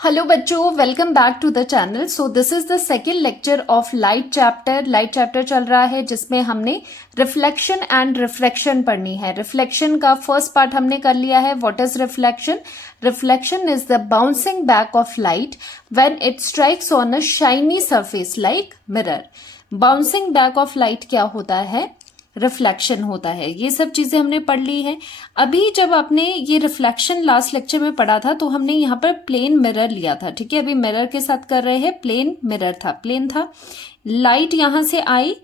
Hello बच्चों, welcome back to the channel. So this is the second lecture of light chapter चल रहा है जिसमें हमने रिफ्लेक्शन एंड रिफ्रैक्शन पढ़नी है। रिफ्लेक्शन का फर्स्ट पार्ट हमने कर लिया है। What is reflection? Reflection is the bouncing back of light when it strikes on a shiny surface like mirror. Bouncing back of light क्या होता है? रिफ्लेक्शन होता है। ये सब चीजें हमने पढ़ ली है। अभी जब आपने ये रिफ्लेक्शन लास्ट लेक्चर में पढ़ा था तो हमने यहाँ पर प्लेन मिरर लिया था, ठीक है। अभी मिरर के साथ कर रहे हैं। प्लेन मिरर था, प्लेन था। लाइट यहां से आई,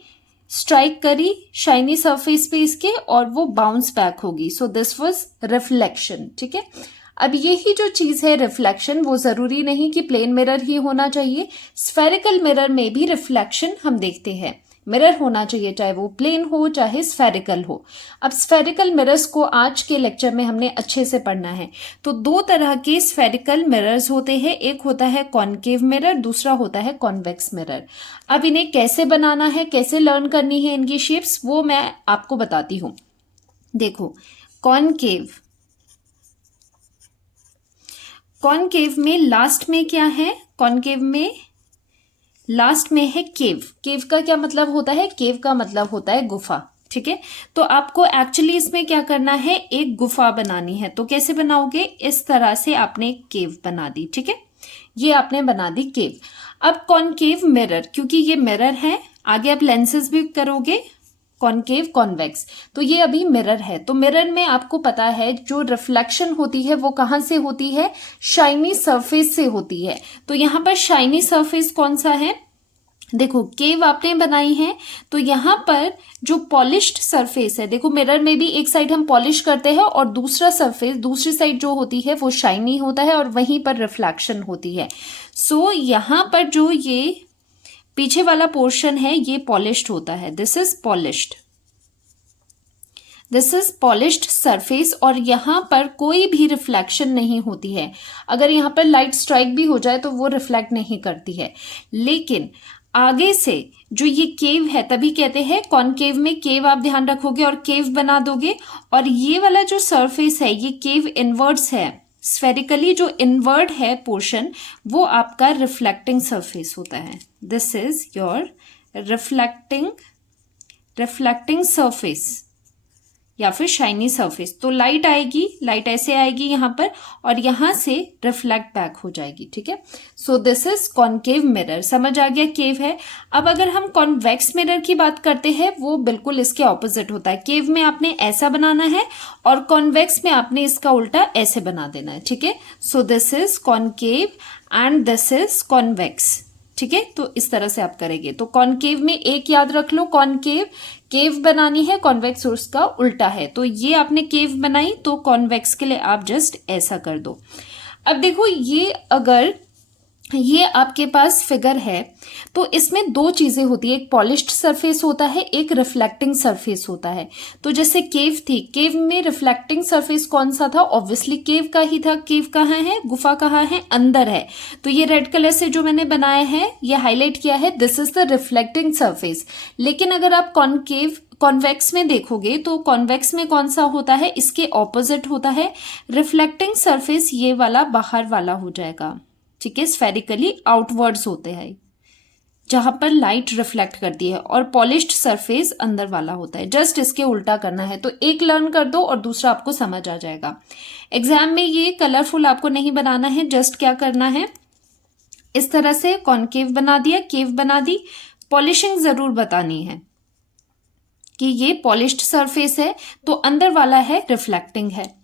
स्ट्राइक करी शाइनी सरफेस पे इसके, और वो बाउंस बैक होगी। सो दिस वाज रिफ्लेक्शन, ठीक है। अब यही जो चीज है रिफ्लेक्शन, वो जरूरी नहीं कि प्लेन मिरर ही होना चाहिए। स्फेरिकल मिरर में भी रिफ्लेक्शन हम देखते हैं। मिरर होना चाहिए, चाहे वो प्लेन हो चाहे स्फेरिकल हो। अब स्फेरिकल मिरर्स को आज के लेक्चर में हमने अच्छे से पढ़ना है। तो दो तरह के स्फेरिकल मिरर्स होते हैं, एक होता है कॉनकेव मिरर, दूसरा होता है कॉन्वेक्स मिरर। अब इन्हें कैसे बनाना है, कैसे लर्न करनी है इनकी शेप्स, वो मैं आपको बताती हूं। देखो, कॉनकेव में लास्ट में क्या है? कॉनकेव में लास्ट में है केव। केव का क्या मतलब होता है? केव का मतलब होता है गुफा, ठीक है। तो आपको एक्चुअली इसमें क्या करना है, एक गुफा बनानी है। तो कैसे बनाओगे? इस तरह से आपने केव बना दी, ठीक है। ये आपने बना दी केव। अब कॉनकेव मिरर, क्योंकि ये मिरर है, आगे आप लेंसेज भी करोगे, कॉनकेव कॉन्वेक्स। तो ये अभी मिरर है। तो मिरर में आपको पता है जो रिफ्लेक्शन होती है वो कहां से होती है? शाइनी सरफेस से होती है। तो यहां पर शाइनी सरफेस कौन सा है? देखो, केव आपने बनाई है तो यहां पर जो पॉलिश्ड सरफेस है, देखो मिरर में भी एक साइड हम पॉलिश करते हैं और दूसरा सरफेस, दूसरी साइड जो होती है वो शाइनी होता है और वहीं पर रिफ्लेक्शन होती है। सो यहां पर जो ये पीछे वाला पोर्शन है ये पॉलिश्ड होता है। दिस इज पॉलिश्ड सरफेस, और यहां पर कोई भी रिफ्लेक्शन नहीं होती है। अगर यहां पर लाइट स्ट्राइक भी हो जाए तो वो रिफ्लेक्ट नहीं करती है। लेकिन आगे से जो ये केव है, तभी कहते हैं कॉनकेव में केव, आप ध्यान रखोगे और केव बना दोगे। और ये वाला जो सरफेस है ये केव इनवर्ड्स है। स्फेरिकली जो इनवर्ड है पोर्शन वो आपका रिफ्लेक्टिंग सरफेस होता है। This is your reflecting surface या फिर शाइनी सरफेस। तो लाइट आएगी, लाइट ऐसे आएगी यहां पर और यहां से रिफ्लेक्ट बैक हो जाएगी, ठीक है। सो दिस इज कॉनकेव मिरर। समझ आ गया केव है। अब अगर हम कॉन्वेक्स मिरर की बात करते हैं, वो बिल्कुल इसके ऑपोजिट होता है। केव में आपने ऐसा बनाना है और कॉन्वेक्स में आपने इसका उल्टा ऐसे बना देना है, ठीक है। सो this is concave and this is convex, ठीक है। तो इस तरह से आप करेंगे। तो कॉनकेव में एक याद रख लो, कॉनकेव केव बनानी है, कॉन्वेक्स सोर्स का उल्टा है। तो ये आपने केव बनाई, तो कॉन्वेक्स के लिए आप जस्ट ऐसा कर दो। अब देखो, ये अगर ये आपके पास फिगर है तो इसमें दो चीजें होती है, एक पॉलिश्ड सरफेस होता है, एक रिफ्लेक्टिंग सरफेस होता है। तो जैसे केव थी, केव में रिफ्लेक्टिंग सरफेस कौन सा था? ऑब्वियसली केव का ही था। केव कहाँ है? गुफा कहाँ है? अंदर है। तो ये रेड कलर से जो मैंने बनाया है, ये हाईलाइट किया है, this is the reflecting surface. लेकिन अगर आप कॉन्वेक्स में देखोगे तो कॉन्वेक्स में कौन सा होता है? इसके ऑपोजिट होता है। रिफ्लेक्टिंग सरफेस ये वाला बाहर वाला हो जाएगा, ठीक है। स्फेरिकली आउटवर्ड्स होते हैं जहां पर लाइट रिफ्लेक्ट करती है, और पॉलिश्ड सरफेस अंदर वाला होता है। जस्ट इसके उल्टा करना है। तो एक लर्न कर दो और दूसरा आपको समझ आ जाएगा। एग्जाम में ये कलरफुल आपको नहीं बनाना है। जस्ट क्या करना है, इस तरह से कॉनकेव बना दिया, केव बना दी। पॉलिशिंग जरूर बतानी है कि ये पॉलिश्ड सरफेस है तो अंदर वाला है रिफ्लेक्टिंग है।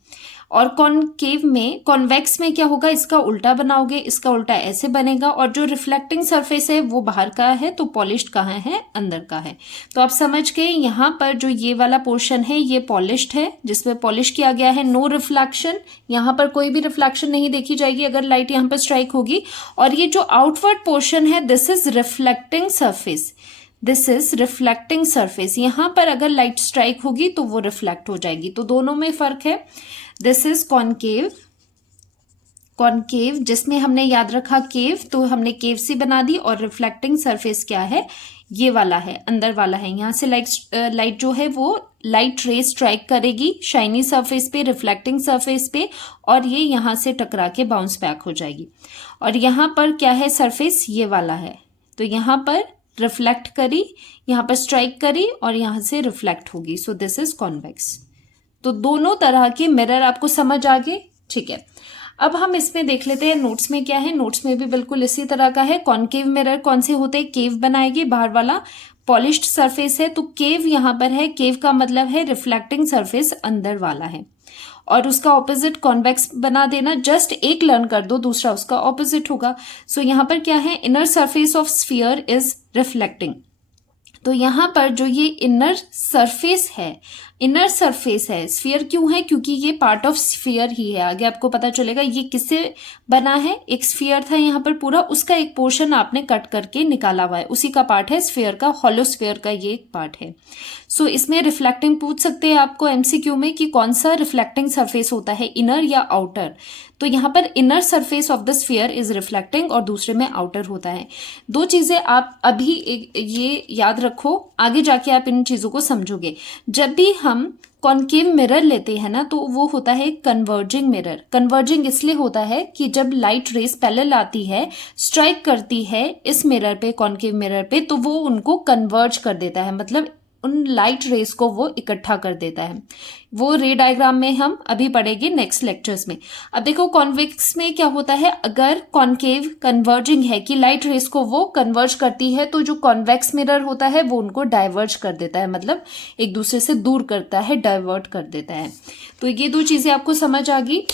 और कॉनकेव में, कॉन्वेक्स में क्या होगा? इसका उल्टा बनाओगे, इसका उल्टा ऐसे बनेगा। और जो रिफ्लेक्टिंग सरफेस है वो बाहर का है, तो पॉलिश्ड कहाँ है? अंदर का है। तो आप समझ गए, यहाँ पर जो ये वाला पोर्शन है ये पॉलिश्ड है, जिसमें पॉलिश किया गया है, नो रिफ्लेक्शन। यहाँ पर कोई भी रिफ्लेक्शन नहीं देखी जाएगी अगर लाइट यहाँ पर स्ट्राइक होगी। और ये जो आउटवर्ड पोर्शन है, this is reflecting surface. This is reflecting surface. यहां पर अगर लाइट स्ट्राइक होगी तो वो रिफ्लेक्ट हो जाएगी। तो दोनों में फर्क है। दिस इज कॉनकेव, कॉनकेव जिसमें हमने याद रखा केव, तो हमने केव सी बना दी। और रिफ्लेक्टिंग सरफेस क्या है? ये वाला है, अंदर वाला है। यहां से लाइट जो है वो लाइट रे स्ट्राइक करेगी शाइनी सरफेस पे, रिफ्लेक्टिंग सरफेस पे, और ये यहाँ से टकरा के बाउंस बैक हो जाएगी। और यहाँ पर क्या है, सरफेस ये वाला है, तो यहाँ पर रिफ्लेक्ट करी, यहाँ पर स्ट्राइक करी और यहाँ से रिफ्लेक्ट होगी। सो दिस इज कॉन्वेक्स। तो दोनों तरह के मिरर आपको समझ आ गए, ठीक है। अब हम इसमें देख लेते हैं नोट्स में क्या है। नोट्स में भी बिल्कुल इसी तरह का है। कॉनकेव मिरर कौन से होते हैं, केव बनाएगी, बाहर वाला पॉलिश्ड सरफेस है, तो केव यहाँ पर है। केव का मतलब है रिफ्लेक्टिंग सरफेस अंदर वाला है, और उसका ऑपोजिट कॉन्वेक्स बना देना। जस्ट एक लर्न कर दो, दूसरा उसका ऑपोजिट होगा। सो यहाँ पर क्या है, inner surface of sphere is reflecting. तो यहाँ पर जो ये इनर सरफेस है, स्फीयर क्यों है, क्योंकि ये पार्ट ऑफ स्फीयर ही है। आगे आपको पता चलेगा ये किससे बना है। एक स्फीयर था यहाँ पर पूरा, उसका एक पोर्शन आपने कट करके निकाला हुआ है, उसी का पार्ट है स्फीयर का, हॉलो स्फीयर का ये एक पार्ट है। सो इसमें रिफ्लेक्टिंग पूछ सकते हैं आपको एमसीक्यू में कि कौन सा रिफ्लेक्टिंग सरफेस होता है, इनर या आउटर। तो यहाँ पर inner surface of the sphere is reflecting और दूसरे में आउटर होता है। दो चीजें आप अभी ये याद रखो, आगे जाके आप इन चीजों को समझोगे। जब भी हम कॉनकेव मिरर लेते हैं ना, तो वो होता है कन्वर्जिंग मिरर। कन्वर्जिंग इसलिए होता है कि जब लाइट रेस पैरेलल आती है, स्ट्राइक करती है इस मिरर पे, कॉनकेव मिरर पे, तो वो उनको कन्वर्ज कर देता है, मतलब उन लाइट रेस को वो इकट्ठा कर देता है। वो रे डायग्राम में हम अभी पढ़ेंगे नेक्स्ट लेक्चर्स में। अब देखो कॉन्वेक्स में क्या होता है, अगर कॉनकेव कन्वर्जिंग है कि लाइट रेस को वो कन्वर्ज करती है, तो जो कॉन्वेक्स मिरर होता है वो उनको डाइवर्ज कर देता है, मतलब एक दूसरे से दूर करता है, डाइवर्ट कर देता है। तो ये दो चीजें आपको समझ आ गई।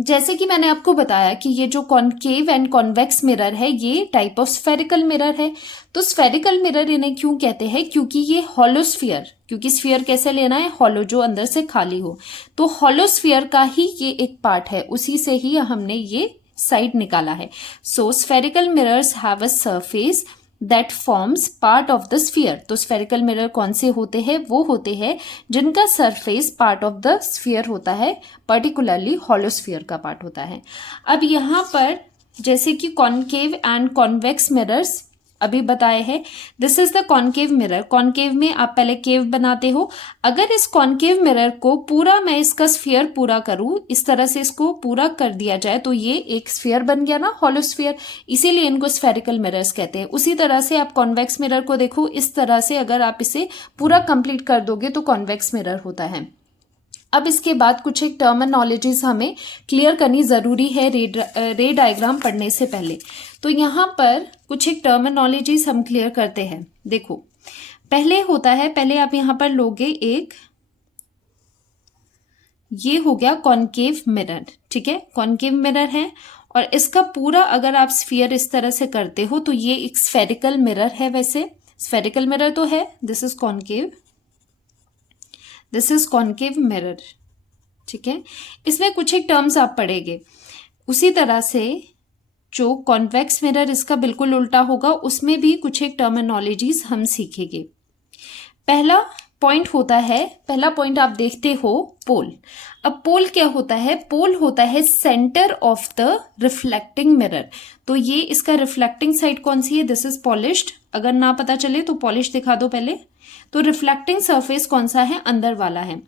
जैसे कि मैंने आपको बताया कि ये जो कॉनकेव एंड कॉन्वेक्स मिरर है, ये टाइप ऑफ स्फेरिकल मिरर है। तो स्फेरिकल मिरर इन्हें क्यों कहते हैं, क्योंकि ये हॉलो स्फीयर, क्योंकि स्फीयर कैसे लेना है, हॉलो, जो अंदर से खाली हो। तो हॉलो स्फीयर का ही ये एक पार्ट है, उसी से ही हमने ये साइड निकाला है। So spherical mirrors have a surface that forms part of the sphere. तो स्फेरिकल मिरर कौन से होते हैं, वो होते हैं जिनका surface part of the sphere होता है, पर्टिकुलरली हॉलो स्फीयर का पार्ट होता है। अब यहाँ पर जैसे कि कॉनकेव एंड कॉन्वेक्स मिरर्स अभी बताए हैं, this is the concave mirror. Concave में आप पहले केव बनाते हो। अगर इस कॉनकेव मिरर को पूरा, मैं इसका स्फीयर पूरा करूं, इस तरह से इसको पूरा कर दिया जाए, तो ये एक स्फीयर बन गया ना, हॉलो स्फीयर, इसीलिए इनको स्फेरिकल मिरर्स कहते हैं। उसी तरह से आप कॉन्वेक्स मिरर को देखो, इस तरह से अगर आप इसे पूरा कंप्लीट कर दोगे तो कॉन्वेक्स मिरर होता है। अब इसके बाद कुछ एक टर्मिनोलॉजीज हमें क्लियर करनी ज़रूरी है रे डायग्राम पढ़ने से पहले। तो यहाँ पर कुछ एक टर्मिनोलॉजीज हम क्लियर करते हैं। देखो, पहले होता है, पहले आप यहाँ पर लोगे एक, ये हो गया कॉनकेव मिरर, ठीक है, कॉनकेव मिरर है, और इसका पूरा अगर आप स्फीयर इस तरह से करते हो तो ये एक स्फेरिकल मिरर है। वैसे स्फेरिकल मिरर तो है, this is concave, this is concave mirror, ठीक है। इसमें कुछ एक टर्म्स आप पढ़ेंगे। उसी तरह से जो कॉन्वेक्स मिरर इसका बिल्कुल उल्टा होगा, उसमें भी कुछ एक टर्मिनोलॉजीज हम सीखेंगे। पहला पॉइंट होता है, पहला पॉइंट आप देखते हो पोल। अब पोल क्या होता है, पोल होता है centre of the reflecting mirror. तो ये इसका रिफ्लेक्टिंग साइड कौन सी है, दिस इज पॉलिश्ड। अगर ना पता चले तो पॉलिश दिखा दो पहले। तो रिफ्लेक्टिंग सरफेस कौन सा है, अंदर वाला है।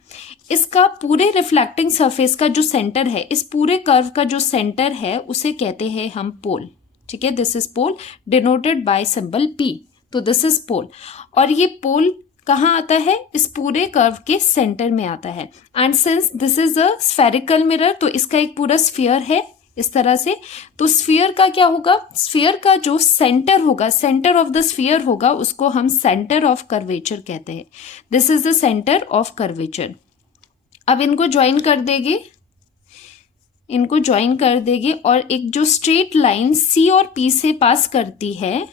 इसका पूरे रिफ्लेक्टिंग सरफेस का जो सेंटर है, इस पूरे कर्व का जो सेंटर है, उसे कहते हैं हम पोल, ठीक है। This is pole denoted by symbol P। तो दिस इज पोल, और ये पोल कहाँ आता है, इस पूरे कर्व के सेंटर में आता है। And since this is a spherical mirror, तो इसका एक पूरा स्फीयर है इस तरह से। तो स्फीयर का क्या होगा, स्फीयर का जो सेंटर होगा, सेंटर ऑफ द स्फीयर होगा, उसको हम सेंटर ऑफ कर्वेचर कहते हैं। This is the centre of curvature. अब इनको ज्वाइन कर देंगे, इनको ज्वाइन कर देंगे, और एक जो स्ट्रेट लाइन C और P से पास करती है,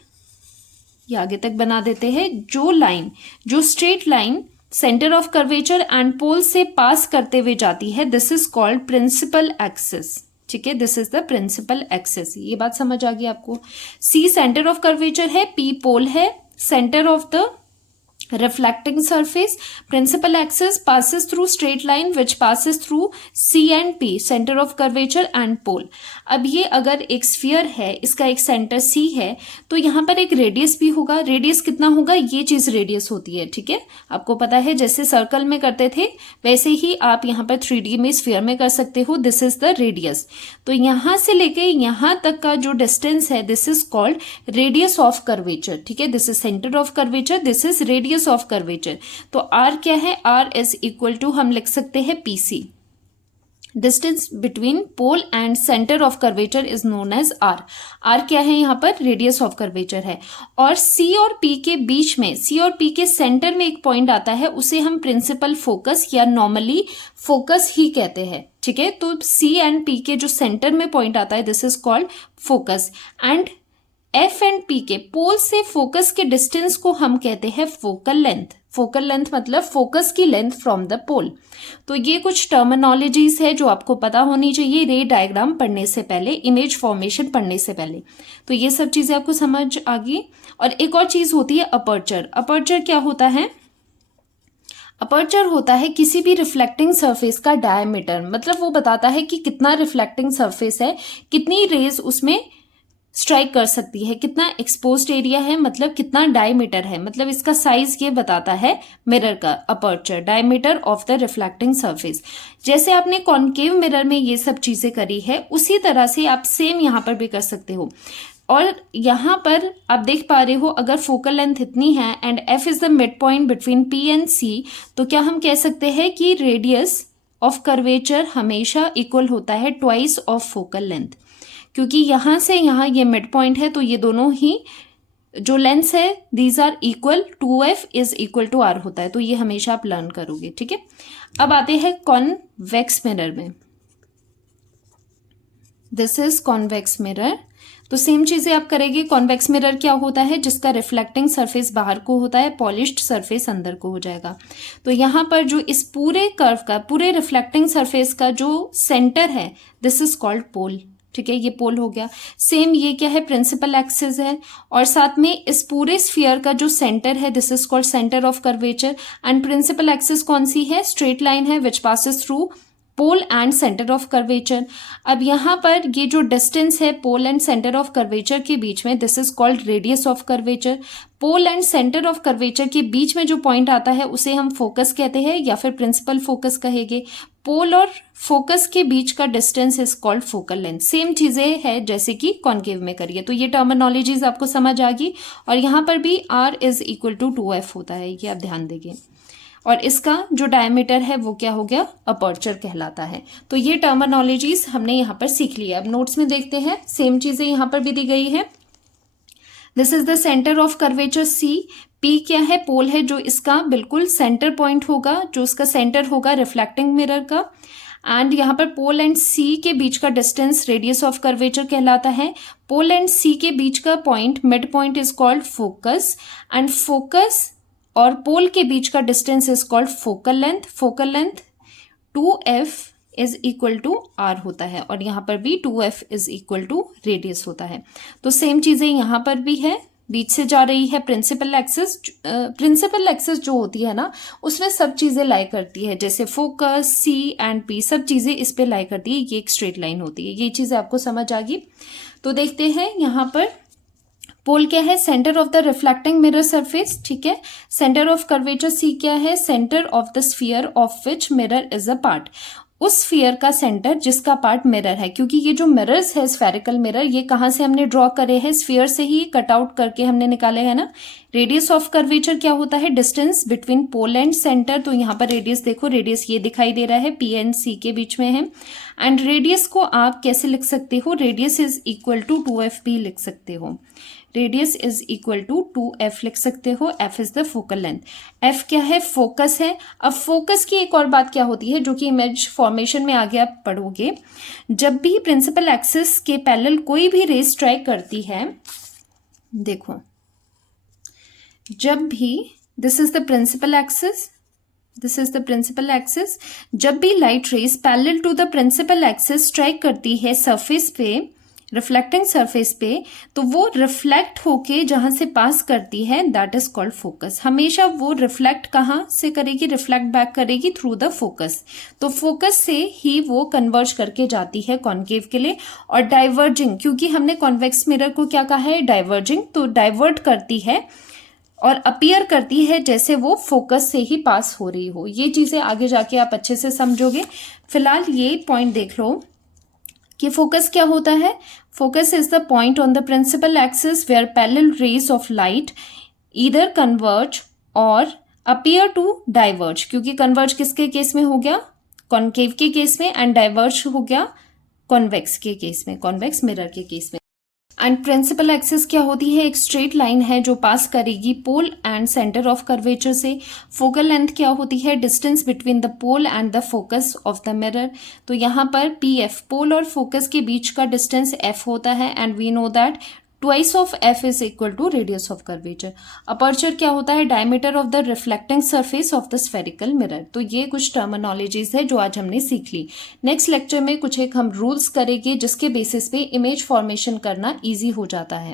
ये आगे तक बना देते हैं। जो लाइन, जो straight line centre of curvature and pole से पास करते हुए जाती है, this is called principal axis, ठीक है। This is the principal axis. ये बात समझ आ गई आपको। C सेंटर ऑफ कर्वेचर है, P पोल है, centre of the reflecting surface, principal axis passes through straight line which passes through C and P, center of curvature and pole. अब ये अगर एक स्फीयर है, इसका एक सेंटर C है, तो यहाँ पर एक रेडियस भी होगा. रेडियस कितना होगा? ये चीज रेडियस होती है, ठीक है. आपको पता है जैसे सर्कल में करते थे वैसे ही आप यहाँ पर 3D में स्फीयर में कर सकते हो. This is the radius. तो यहाँ से लेके यहाँ तक का जो डिस्टेंस है this is called radius of curvature, ठीक है. This is centre of curvature, this is radius of curvature. तो r क्या है? r इज इक्वल टू हम लिख सकते हैं PC. Distance between pole and centre of curvature is known as r. r क्या है? यहाँ पर रेडियस ऑफ कर्वेचर है. और C और P के बीच में, C और P के सेंटर में एक पॉइंट आता है, उसे हम प्रिंसिपल फोकस या नॉर्मली फोकस ही कहते हैं, ठीक है. तो C एंड P के जो सेंटर में पॉइंट आता है this is called focus. And F and P के पोल से फोकस के डिस्टेंस को हम कहते हैं फोकल लेंथ. फोकल लेंथ मतलब फोकस की लेंथ फ्रॉम द पोल. तो ये कुछ टर्मिनोलॉजीज है जो आपको पता होनी चाहिए रे डायग्राम पढ़ने से पहले, इमेज फॉर्मेशन पढ़ने से पहले. तो ये सब चीजें आपको समझ आ गई. और एक और चीज होती है अपर्चर. अपर्चर क्या होता है? अपर्चर होता है किसी भी रिफ्लेक्टिंग सरफेस का डायमीटर. मतलब वो बताता है कि कितना रिफ्लेक्टिंग सरफेस है, कितनी रेज उसमें स्ट्राइक कर सकती है, कितना एक्सपोज्ड एरिया है, मतलब कितना डायमीटर है. मतलब इसका साइज ये बताता है मिरर का. Aperture, diameter of the reflecting surface. जैसे आपने कॉनकेव मिरर में ये सब चीजें करी है उसी तरह से आप सेम यहाँ पर भी कर सकते हो. और यहाँ पर आप देख पा रहे हो अगर फोकल लेंथ इतनी है and F is the mid point between P and C, तो क्या हम कह सकते हैं कि रेडियस ऑफ कर्वेचर हमेशा इक्वल होता है ट्वाइस ऑफ फोकल लेंथ. क्योंकि यहाँ से यहाँ ये मिड पॉइंट है तो ये दोनों ही जो लेंथ है these are equal. 2F is equal to R होता है. तो ये हमेशा आप लर्न करोगे, ठीक है. अब आते हैं कॉन्वेक्स मिरर में. This is convex mirror. तो सेम चीजें आप करेंगे. कॉन्वेक्स मिरर क्या होता है? जिसका रिफ्लेक्टिंग सरफेस बाहर को होता है, पॉलिश्ड सरफेस अंदर को हो जाएगा. तो यहाँ पर जो इस पूरे कर्व का, पूरे रिफ्लेक्टिंग सरफेस का जो सेंटर है दिस इज कॉल्ड पोल, ठीक है. ये पोल हो गया. सेम ये क्या है? प्रिंसिपल एक्सिस है. और साथ में इस पूरे स्फीयर का जो सेंटर है this is called centre of curvature. And principal axis कौन सी है? स्ट्रेट लाइन है which passes through pole and centre of curvature. अब यहाँ पर ये जो डिस्टेंस है pole and centre of curvature के बीच में this is called radius of curvature. Pole and centre of curvature के बीच में जो पॉइंट आता है उसे हम फोकस कहते हैं या फिर प्रिंसिपल फोकस कहेंगे. पोल और फोकस के बीच का distance is called focal length. Same चीजें है जैसे कि कॉनकेव में करिए. तो ये टर्मिनोलॉजीज आपको समझ आ गई. और यहाँ पर भी R is equal to 2F होता है, ये आप ध्यान देंगे. और इसका जो डायमीटर है वो क्या हो गया? अपर्चर कहलाता है. तो ये टर्मिनोलॉजीज हमने यहाँ पर सीख लिया. अब नोट्स में देखते हैं. सेम चीजें यहाँ पर भी दी गई है. This is the centre of curvature C. P क्या है? पोल है जो इसका बिल्कुल सेंटर पॉइंट होगा, जो इसका सेंटर होगा रिफ्लेक्टिंग मिरर का. एंड यहाँ पर पोल एंड C के बीच का डिस्टेंस रेडियस ऑफ कर्वेचर कहलाता है. पोल एंड C के बीच का point, mid point is called focus. And focus और पोल के बीच का distance is called focal length. Focal length 2F is equal to R होता है. और यहाँ पर भी 2F is equal to radius होता है. तो सेम चीजें यहाँ पर भी है. बीच से जा रही है प्रिंसिपल एक्सिस. प्रिंसिपल एक्सिस जो होती है ना उसमें सब चीजें लाई करती है, जैसे फोकस, C एंड P सब चीजें इस पे लाई करती है. ये एक स्ट्रेट लाइन होती है. ये चीजें आपको समझ आ गई. तो देखते हैं यहाँ पर पोल क्या है? Centre of the reflecting mirror surface, ठीक है. सेंटर ऑफ कर्वेचर C क्या है? Centre of the sphere of which mirror is a part. उस स्फीयर का सेंटर जिसका पार्ट मिरर है. क्योंकि ये जो मिरर्स है स्फेरिकल मिरर ये कहाँ से हमने ड्रॉ करे हैं? स्फीयर से ही कट आउट करके हमने निकाले हैं ना. रेडियस ऑफ कर्वेचर क्या होता है? Distance between pole and centre. तो यहाँ पर रेडियस देखो, रेडियस ये दिखाई दे रहा है, P एंड C के बीच में है. एंड रेडियस को आप कैसे लिख सकते हो? Radius is equal to 2F भी लिख सकते हो. Radius is equal to 2F लिख सकते हो. F is the focal length. F क्या है? फोकस है. अब फोकस की एक और बात क्या होती है जो कि इमेज फॉर्मेशन में आगे आप पढ़ोगे. जब भी प्रिंसिपल एक्सिस के पैरेलल कोई भी रे स्ट्राइक करती है, देखो जब भी this is the principal axis, this is the principal axis. जब भी light rays parallel to the principal axis strike करती है सरफेस पे, रिफ्लेक्टिंग सरफेस पे, तो वो रिफ्लेक्ट होके जहां से पास करती है दैट इज कॉल्ड फोकस। हमेशा वो रिफ्लेक्ट कहाँ से करेगी, रिफ्लेक्ट बैक करेगी थ्रू द फोकस। तो फोकस से ही वो कन्वर्ज करके जाती है कॉन्केव के लिए। और डाइवर्जिंग, क्योंकि हमने कॉन्वेक्स मिरर को क्या कहा है, डाइवर्जिंग, तो डाइवर्ट करती है और अपीयर करती है जैसे वो फोकस से ही पास हो रही हो। ये चीजें आगे जाके आप अच्छे से समझोगे। फिलहाल ये पॉइंट देख लो कि फोकस क्या होता है। Focus is the point on the principal axis where parallel rays of light either converge और अपीयर टू डाइवर्ज, क्योंकि कन्वर्ज किसके केस में हो गया, कॉन्केव के केस में, एंड डाइवर्ज हो गया कॉन्वेक्स के केस में, कॉन्वेक्स मिरर के केस में। एंड प्रिंसिपल एक्सिस क्या होती है, एक स्ट्रेट लाइन है जो पास करेगी pole and centre of curvature से। फोकल लेंथ क्या होती है, distance between the pole and the focus of the mirror. तो यहाँ पर पी एफ, पोल और फोकस के बीच का डिस्टेंस एफ होता है, and we know that twice of F is equal to radius of curvature. Aperture क्या होता है, diameter of the reflecting surface of the spherical mirror. तो ये कुछ टर्मिनोलॉजीज है जो आज हमने सीख ली। नेक्स्ट लेक्चर में कुछ एक हम रूल्स करेंगे जिसके बेसिस पे इमेज फॉर्मेशन करना ईजी हो जाता है।